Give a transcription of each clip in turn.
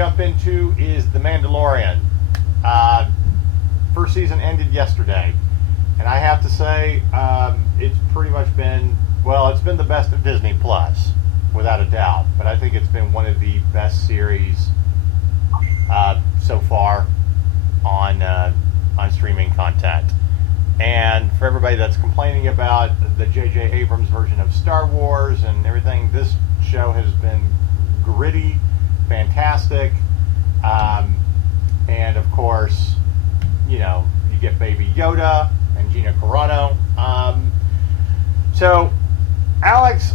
jump into is The Mandalorian. First season ended yesterday, and I have to say, it's pretty much been, it's been the best of Disney Plus, without a doubt. But I think it's been one of the best series so far on streaming content. And for everybody that's complaining about the J.J. Abrams version of Star Wars and everything, this show has been gritty, fantastic, and of course, you get Baby Yoda and Gina Carano. So, Alex,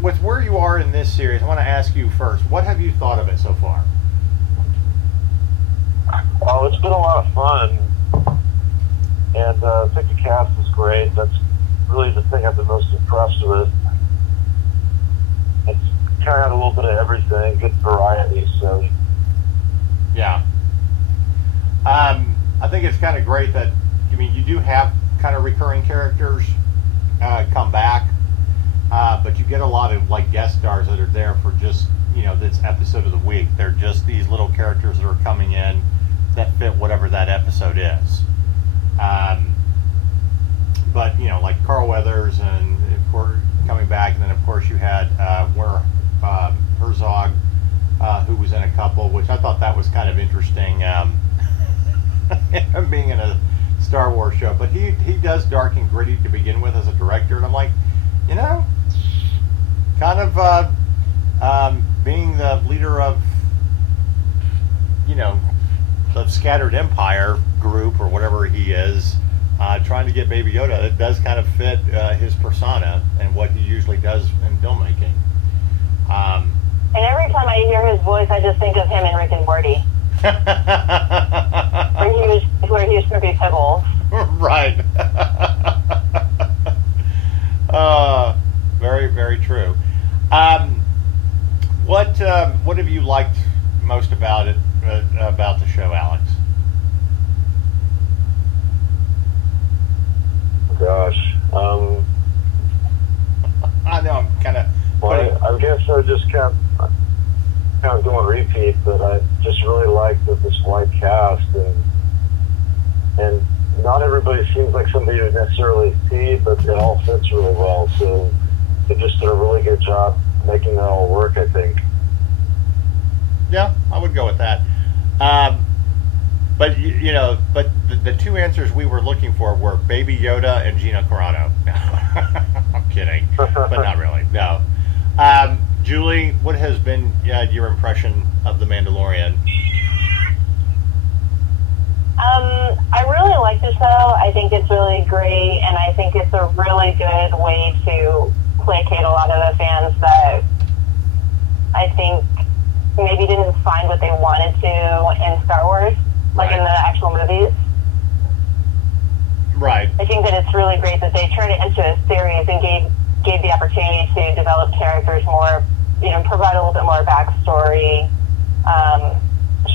with where you are in this series, I want to ask you first, what have you thought of it so far? Well, it's been a lot of fun. And I think the cast is great. That's really the thing I've been most impressed with. It's kind of a little bit of everything, good variety. So, yeah, I think it's kind of great that you do have kind of recurring characters come back, but you get a lot of guest stars that are there for just this episode of the week. They're just these little characters that are coming in that fit whatever that episode is. But like Carl Weathers and of course coming back, and then of course you had Werner Herzog, who was in a couple, which I thought that was kind of interesting, being in a Star Wars show. But he does dark and gritty to begin with as a director, and I'm like, kind of being the leader of the Scattered Empire group or whatever he is, trying to get Baby Yoda, it does kind of fit his persona and what he usually does in filmmaking. And every time I hear his voice, I just think of him in Rick and Morty, where he was Snoopy Pebbles. Right. Very, very true. What have you liked most about it? About the show, Alex? Gosh. I know I'm kind of. Well, I guess I just kind of going repeat, but I just really like that this wide cast, and not everybody seems like somebody you necessarily see, but it all fits really well. So they just did a really good job making that all work, I think. Yeah, I would go with that. But the two answers we were looking for were Baby Yoda and Gina Carano. I'm kidding, but not really. No. Julie, what has been your impression of The Mandalorian? I really like the show. I think it's really great, and I think it's a really good way to placate a lot of the fans that I think maybe didn't find what they wanted to in Star Wars, like in the actual movies. Right. I think that it's really great that they turned it into a series and gave the opportunity to develop characters more, provide a little bit more backstory,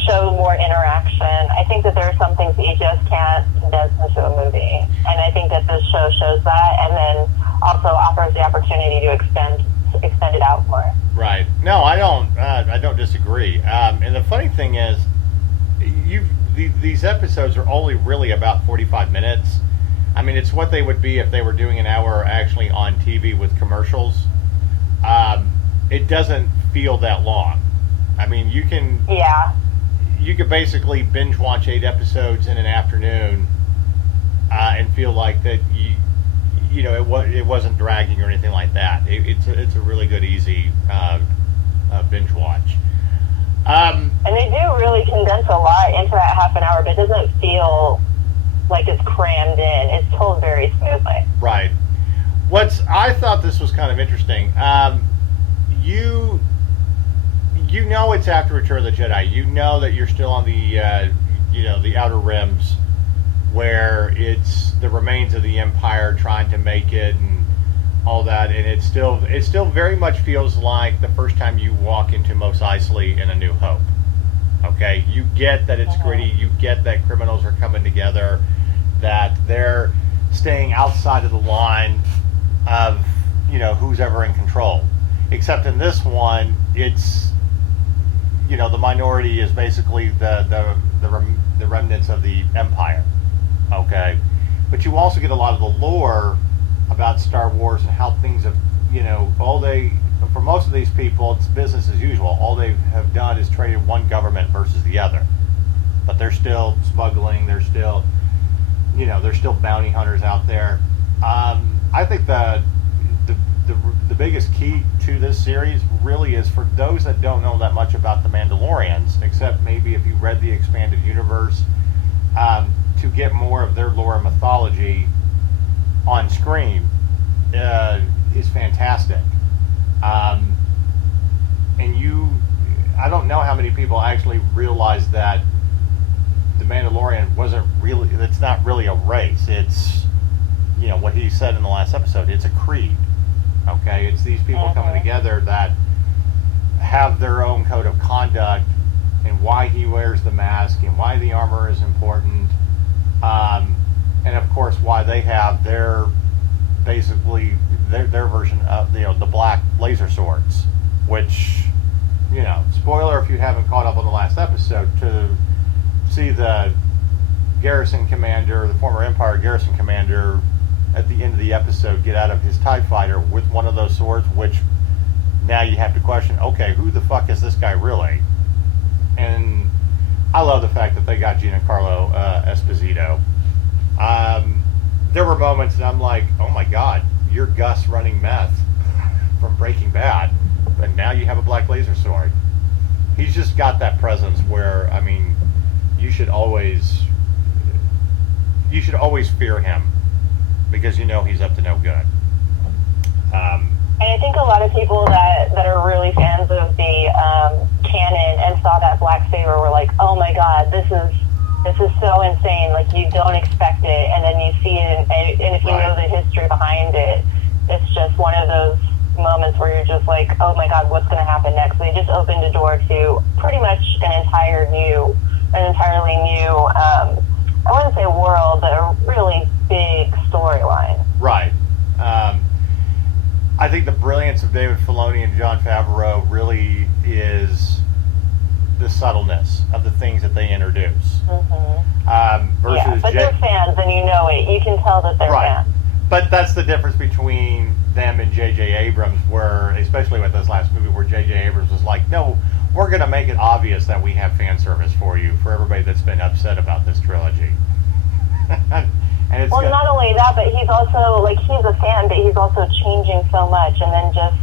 show more interaction. I think that there are some things that you just can't condense into a movie, and I think that this show shows that, and then also offers the opportunity to extend it out more. Right. No, I don't disagree. And the funny thing is, these episodes are only really about 45 minutes. I mean, it's what they would be if they were doing an hour actually on TV with commercials. It doesn't feel that long. I mean, you could basically binge watch 8 episodes in an afternoon and feel like that it wasn't dragging or anything like that. It's a really good, easy binge watch. And they do really condense a lot into that half an hour, but it doesn't feel like it's crammed in. It's told very smoothly. Right. I thought this was kind of interesting. You know it's after Return of the Jedi. You know that you're still on the the Outer Rims, where it's the remains of the Empire trying to make it and all that, and it still very much feels like the first time you walk into Mos Eisley in A New Hope. Okay, you get that it's gritty. You get that criminals are coming together, that they're staying outside of the line of who's ever in control. Except in this one, it's the minority is basically the remnants of the Empire. Okay, but you also get a lot of the lore about Star Wars and how things have, for most of these people, it's business as usual. All they have done is traded one government versus the other, but they're still smuggling. They're still, they're still bounty hunters out there. I think the biggest key to this series really is for those that don't know that much about the Mandalorians, except maybe if you read the expanded universe, to get more of their lore and mythology on screen is fantastic. I don't know how many people actually realize that the Mandalorian it's not really a race. It's, what he said in the last episode, it's a creed. Okay, it's these people coming together that have their own code of conduct and why he wears the mask and why the armor is important, and of course why they have their version of the black laser swords, which, spoiler if you haven't caught up on the last episode, to see the garrison commander, the former Empire garrison commander, at the end of the episode get out of his TIE fighter with one of those swords, which now you have to question, okay, who the fuck is this guy really? And I love the fact that they got Giancarlo Esposito. There were moments that I'm like, oh my god, you're Gus running meth from Breaking Bad, but now you have a black laser sword. He's just got that presence where, you should always fear him, because he's up to no good. And I think a lot of people that are really fans of the canon and saw that black saber were like, oh my god, this is so insane, like you don't expect it, and then you see it, and if you know the history behind it, it's just one of those moments where you're just like, oh my god, what's going to happen next? They just opened a door to pretty much an entirely new, I wouldn't say world, but a really big storyline. Right. I think the brilliance of David Filoni and Jon Favreau really is the subtleness of the things that they introduce. Versus but they're fans, and you know it. You can tell that they're fans. But that's the difference between them and J.J. Abrams, where, especially with this last movie, where J.J. Abrams was like, no, we're going to make it obvious that we have fan service for you, for everybody that's been upset about this trilogy. And it's not only that, but he's also, he's a fan, but he's also changing so much, and then just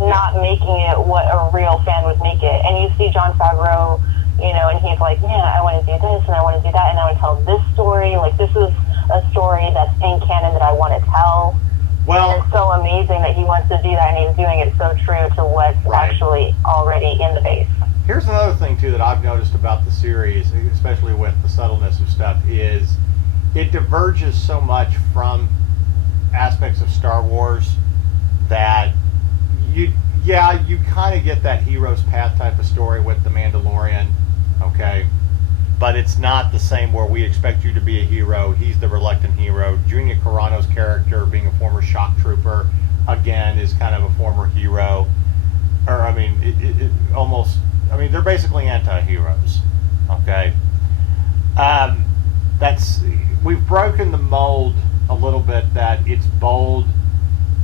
not making it what a real fan would make it. And you see Jon Favreau, and he's like, man, I want to do this, and I want to do that, and I want to tell this story. This is a story that's in canon that I want to tell. Well, and it's so amazing that he wants to do that, and he's doing it so true to what's actually already in the base. Here's another thing, too, that I've noticed about the series, especially with the subtleness of stuff, is it diverges so much from aspects of Star Wars that you kind of get that hero's path type of story with The Mandalorian, okay? But it's not the same where we expect you to be a hero. He's the reluctant hero. Junior Carano's character, being a former shock trooper, again, is kind of a former hero. Or, they're basically anti-heroes, okay? We've broken the mold a little bit, that it's bold,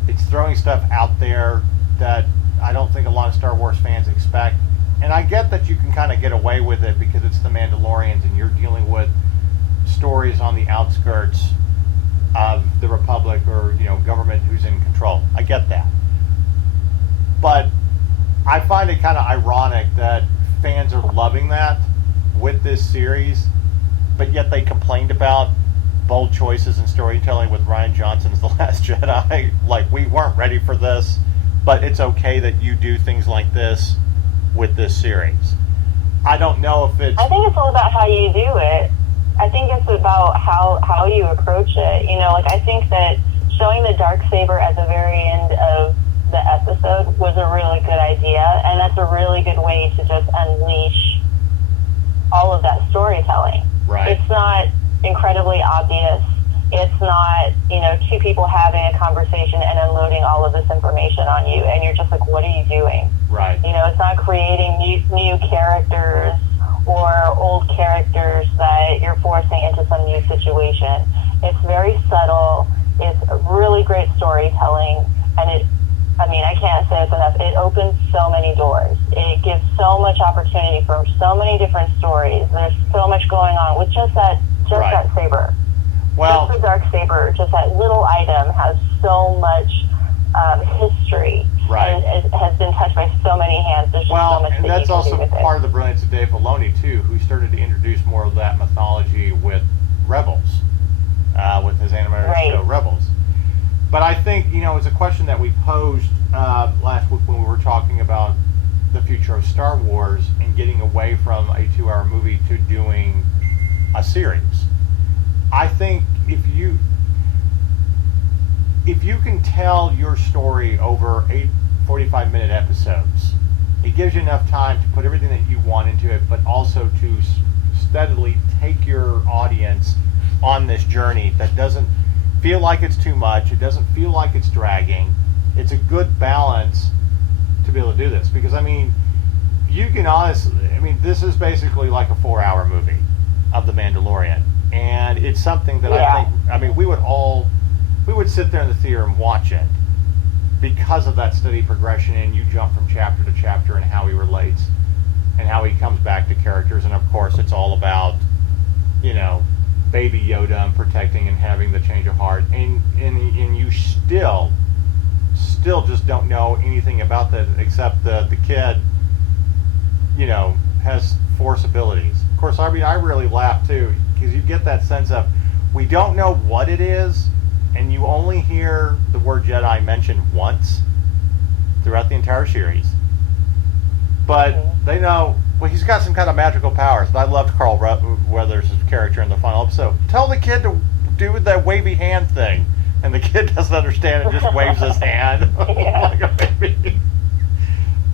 it's throwing stuff out there that I don't think a lot of Star Wars fans expect. And I get that you can kind of get away with it because it's the Mandalorians and you're dealing with stories on the outskirts of the Republic or, government who's in control. I get that. But I find it kind of ironic that fans are loving that with this series, but yet they complained about bold choices in storytelling with Rian Johnson's The Last Jedi. We weren't ready for this, but it's okay that you do things like this with this series. I don't know if it's... I think it's all about how you do it. I think it's about how you approach it. I think that showing the Darksaber at the very end of the episode was a really good idea, and that's a really good way to just unleash all of that storytelling. Right. It's not incredibly obvious. It's not, two people having a conversation and unloading all of this information on you, and you're just like, what are you doing? Right. You know, it's not creating new characters or old characters that you're forcing into some new situation. It's very subtle. It's really great storytelling, and I can't say this enough. It opens so many doors. It gives so much opportunity for so many different stories. There's so much going on with just that saber. Well, just the dark saber, just that little item has so much history. Right. And it has been touched by so many hands. There's just so much and that that's you can also do with part it. of the brilliance of Dave Filoni too, who started to introduce more of that mythology with Rebels, with his animated show Rebels. But I think, it's a question that we posed last week when we were talking about the future of Star Wars and getting away from a 2-hour movie to doing a series. I think if you can tell your story over 8 45-minute episodes, it gives you enough time to put everything that you want into it, but also to steadily take your audience on this journey that doesn't feel like it's too much. It doesn't feel like it's dragging. It's a good balance to be able to do this, because you can honestly, this is basically like a 4-hour movie of The Mandalorian, and it's something that I think we would sit there in the theater and watch it because of that steady progression, and you jump from chapter to chapter and how he relates and how he comes back to characters. And of course it's all about baby Yoda and protecting and having the change of heart, and you still just don't know anything about that except the kid has Force abilities. Of course, I really laugh too, because you get that sense of we don't know what it is, and you only hear the word Jedi mentioned once throughout the entire series. But they know, well, he's got some kind of magical powers. And I loved Carl Weathers' character in the final episode. Tell the kid to do that wavy hand thing. And the kid doesn't understand and just waves his hand. Like a baby.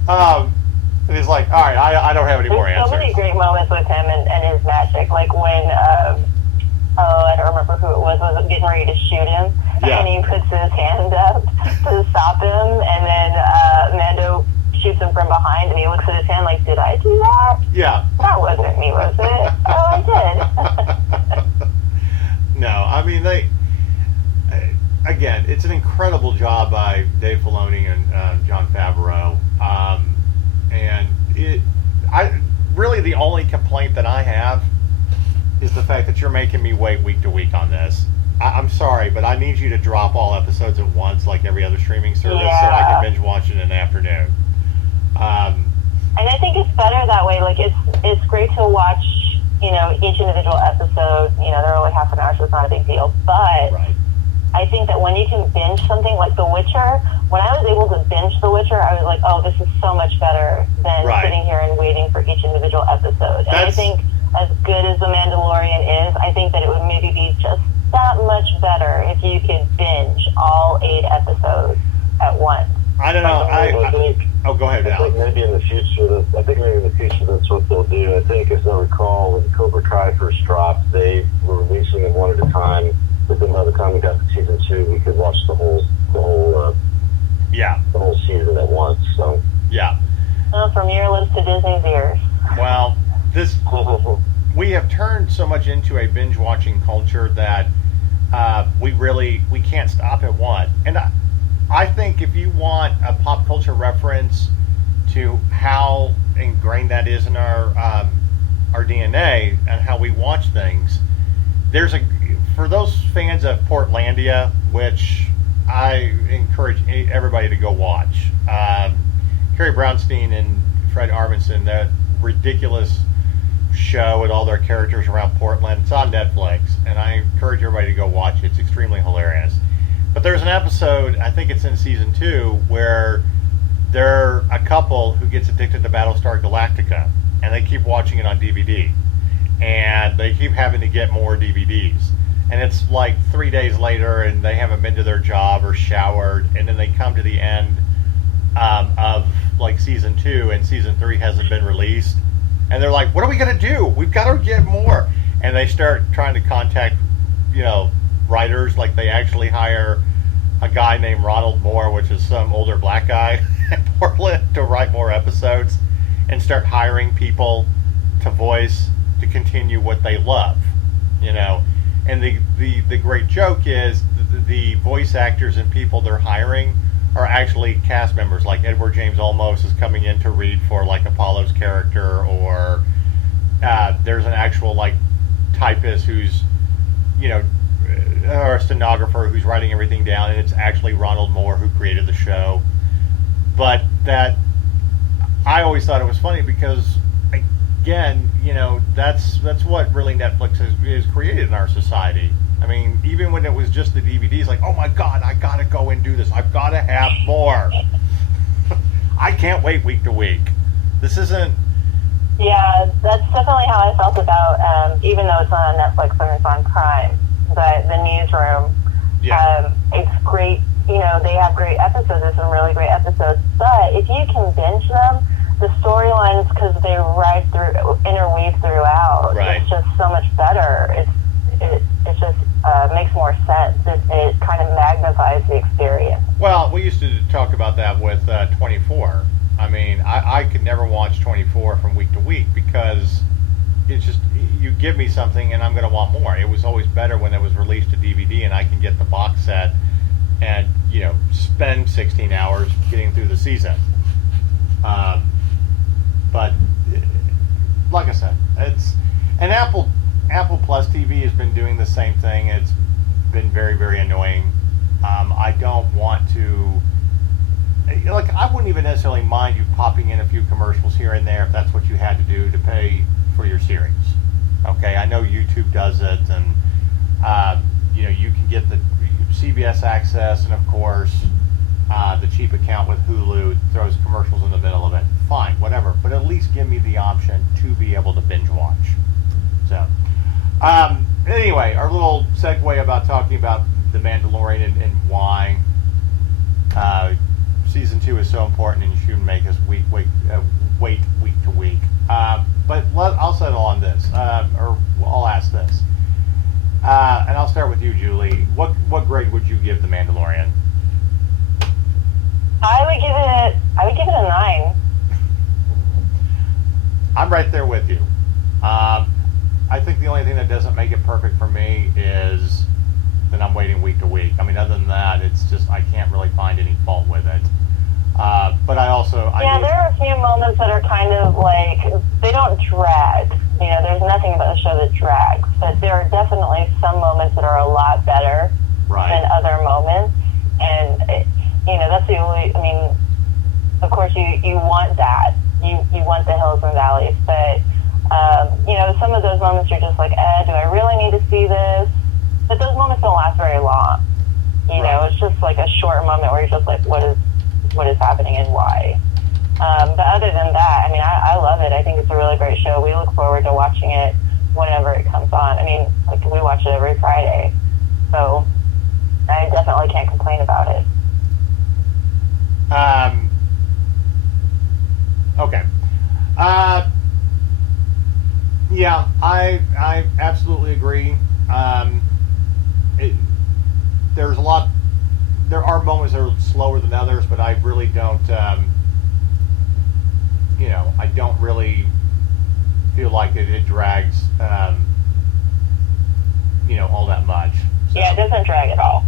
And he's like, all right, I don't have any more answers. There's so many great moments with him and his magic. Like when, I don't remember who it was getting ready to shoot him. Yeah. And he puts his hand up to stop him. And then Mando shoots him from behind, and he looks at his hand like, did I do that? Yeah. That wasn't me, was it? Oh, I did. No, they... Again, it's an incredible job by Dave Filoni and Jon Favreau. And really the only complaint that I have is the fact that you're making me wait week to week on this. I'm sorry, but I need you to drop all episodes at once, like every other streaming service, so I can binge watch it in an afternoon. And I think it's better that way. Like it's great to watch, each individual episode. They're only half an hour, so it's not a big deal. But I think that when you can binge something like The Witcher, when I was able to binge The Witcher, I was like, oh, this is so much better than sitting here and waiting for each individual episode. And I think as good as The Mandalorian is, I think that it would maybe be just that much better if you could binge all 8 episodes at once. I don't know. I think. Oh, go ahead, Al. I think maybe in the future. That's what they'll do. I think, as I recall, when Cobra Kai first dropped, they were releasing them one at a time. But then by the time we got to season 2, we could watch the whole season at once. So Well, from your lips to Disney's ears. Well, we have turned so much into a binge watching culture that we can't stop at one. And I think if you want a pop culture reference to how ingrained that is in our DNA and how we watch things, for those fans of Portlandia, which I encourage everybody to go watch. Carrie Brownstein and Fred Armisen, that ridiculous show with all their characters around Portland. It's on Netflix, and I encourage everybody to go watch it. It's extremely hilarious. But there's an episode, I think it's in season 2, where they're a couple who gets addicted to Battlestar Galactica, and they keep watching it on DVD. And they keep having to get more DVDs. And it's like 3 days later, and they haven't been to their job or showered, and then they come to the end of like season 2, and season 3 hasn't been released. And they're like, what are we going to do? We've got to get more. And they start trying to contact, writers. Like they actually hire a guy named Ronald Moore, which is some older black guy. in Portland to write more episodes and start hiring people to voice to continue what they love, you know. And the great joke is the voice actors and people they're hiring are actually cast members. Like Edward James Olmos is coming in to read for like Apollo's character, or there's an actual like typist who's, you know, or a stenographer who's writing everything down, and it's actually Ronald Moore who created the show. But that, I always thought it was funny because, again, you know, that's what really Netflix is created in our society. I mean, even when it was just the DVDs, like, oh my God, I gotta go and do this. I've gotta have more. I can't wait week to week. This isn't. Yeah, that's definitely how I felt about, even though it's not on Netflix and it's on Prime, but the Newsroom. Yeah. It's great. You know, they have great episodes. There's some really great episodes. But if you can binge them, the storylines, because they interweave throughout, right. It's just so much better. It just makes more sense. It kind of magnifies the experience. Well, we used to talk about that with 24. I mean, I could never watch 24 from week to week because it's just, you give me something and I'm going to want more. It was always better when it was released to DVD and I can get the box set and, you know, spend 16 hours getting through the season. But like I said, it's, and Apple Plus TV has been doing the same thing. It's been very, very annoying. I don't want to, like, I wouldn't even necessarily mind you popping in a few commercials here and there if that's what you had to do to pay for your series. Okay, I know YouTube does it, and you know, you can get the CBS access, and of course the cheap account with Hulu throws commercials in the middle of it. Fine, whatever, but at least give me the option to be able to binge watch. So anyway, our little segue about talking about The Mandalorian and why season 2 is so important and you shouldn't make us wait week to week. But I'll settle on this, or I'll ask this, and I'll start with you, Julie. What grade would you give The Mandalorian? I would give it a 9. I'm right there with you. I think the only thing that doesn't make it perfect for me is that I'm waiting week to week. I mean, other than that, it's just I can't really find any fault with it. But I also... there are a few moments that are kind of like, they don't drag. You know, there's nothing about the show that drags. But there are definitely some moments that are a lot better than other moments. And, you know, that's the only... I mean, of course, you want that. You want the hills and valleys. But, you know, some of those moments you're just like, do I really need to see this? But those moments don't last very long. You know, it's just like a short moment where you're just like, what is happening and why. But other than that, I mean, I love it. I think it's a really great show. We look forward to watching it whenever it comes on. I mean, like, we watch it every Friday. So I definitely can't complain about it. Okay. Yeah, I absolutely agree. There are moments that are slower than others, but I really don't, you know, I don't really feel like it drags, you know, all that much. So. Yeah, it doesn't drag at all.